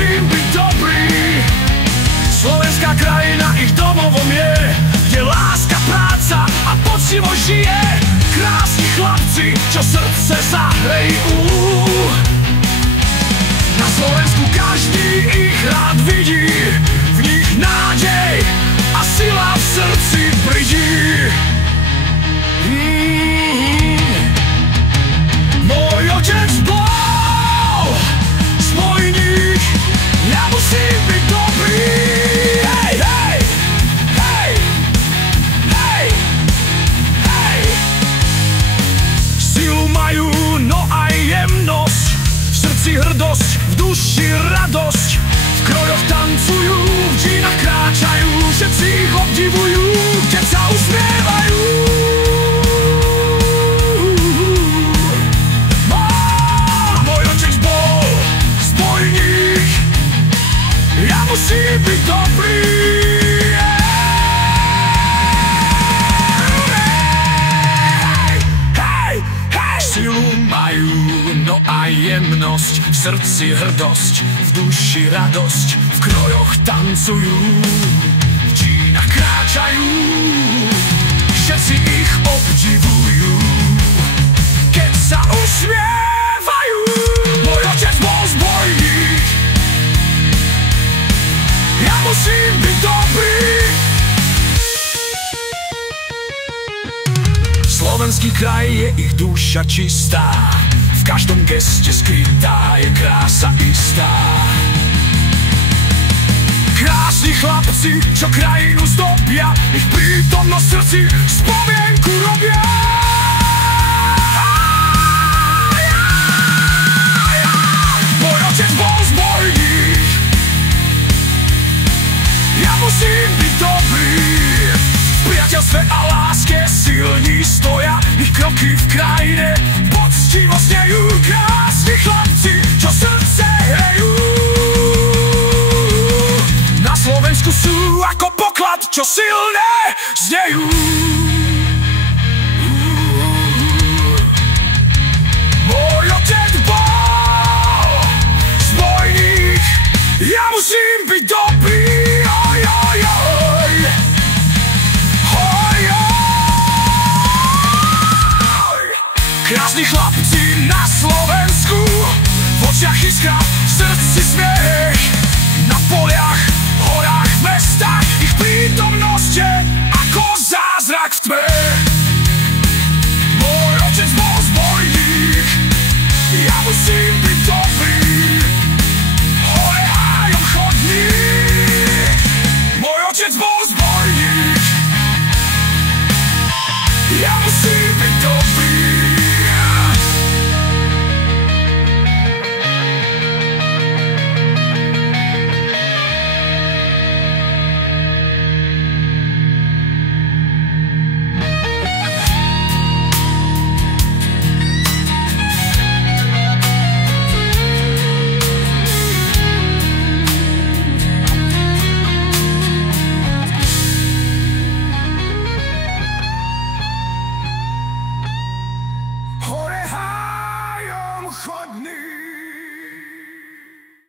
musím byť dobrý. Slovenská krajina ich domovom je, kde láska, práca a poctivosť žije. Krásni chlapci, čo srdce zahrejú. Na Slovensku každý ich rád vidí, v nich nádej a sila v srdci bridí. Môj otec bol zbojník, ja musím byť dobrý. Hej, hej, hej, hej, hej. Silu majú, no aj jemnosť, v srdci hrdosť, v duši radosť. V krojoch tancujú, v džínach kráčajú, všetci ich obdivujú, keď sa usmievajú. Môj otec bol zbojník, ja musím byť dobrý. Silu majú, no aj jemnosť, v srdci hrdosť, v duši radosť. V krojoch tancujú, v džínach kráčajú, všetci ich obdivujú, keď sa usmievajú. Môj otec bol zbojník, ja musím byť dobrý. Slovenský kraj je ich duša čistá, v každom geste skrytá je krása istá. Krásni chlapci, čo krajinu zdobia, ich prítomnosť v srdci spomienku robia. Môj otec bol zbojník, ja musím byť dobrý. V priateľstve a láske silní stoja, ich kroky v krajine poctivo znejú. Krásni chlapci, čo srdce hrejú. Na Slovensku sú ako poklad, čo silné znejú. Môj otec bol zbojník, ja musím byť dobrý. Oj, oj, oj. Krásni chlapci na Slovensku, v očiach iskra, v srdci smiech. Na poliach, horách, mestách, ich prítomnosť je ako zázrak v tme.